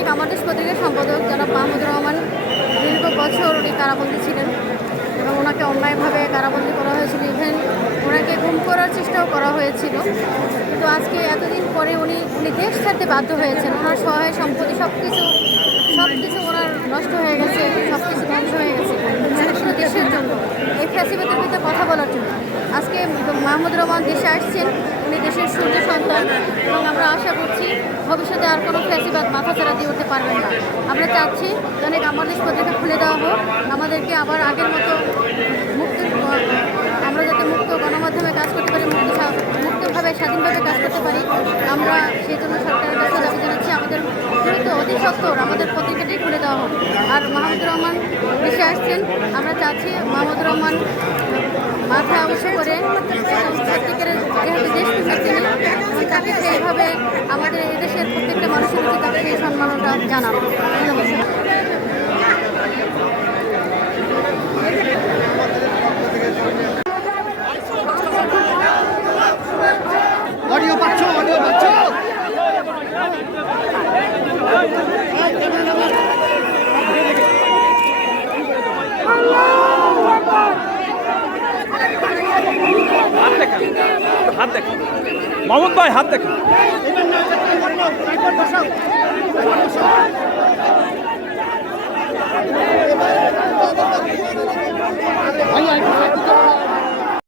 সাংবাদিক আমাদের পত্রিকার সম্পাদক যারা মাহমুদুর রহমান দীর্ঘ বছর উনি কারাবন্দি ছিলেন এবং ওনাকে অন্যায়ভাবে কারাবন্দি করা হয়েছিল। ইভেন ওনাকে ঘুম করার চেষ্টাও করা হয়েছিল। কিন্তু আজকে এতদিন পরে উনি উনি দেশ ছাড়তে বাধ্য হয়েছেন। ওনার সহায় সম্পত্তি সব কিছু সব কিছু ওনার নষ্ট হয়ে গেছে সব কিছু ধ্বংস হয়ে গেছে। দেশের জন্য। এই ফ্যাসিবাদের কথা বলার জন্য। আজকে মাহমুদ রহমান দেশে আসছেন। ভবিষ্যতে আর কোনো ফ্যাসিবাদ মাথাচাড়া দিয়ে উঠতে পারবেন না। আমরা চাচ্ছি যেন আমাদের পত্রিকা খুলে দেওয়া হোক। আমাদেরকে আবার আগের মতো মুক্ত, আমরা যাতে মুক্ত গণমাধ্যমে কাজ করতে পারি, মুক্ত মুক্তভাবে, স্বাধীনভাবে কাজ করতে পারি, আমরা সেই জন্য সরকারের কাছে দাবি জানাচ্ছি, আমাদের দ্রুত, অতি সত্তর আমাদের পত্রিকাটি খুলে দেওয়া হোক। আর মাহমুদুর রহমান দেশে আসছেন। আমরা চাচ্ছি মাহমুদুর রহমান মাথা উঁচু করে, সত্যিকারের যেহেতু দেশ সেই সম্মানটা জানাব অডিও পাচ্ছ অডিও পাচ্ছ হাত দেখেন। হাত দেখেন। মামুদ ভাই হাত দেখেন।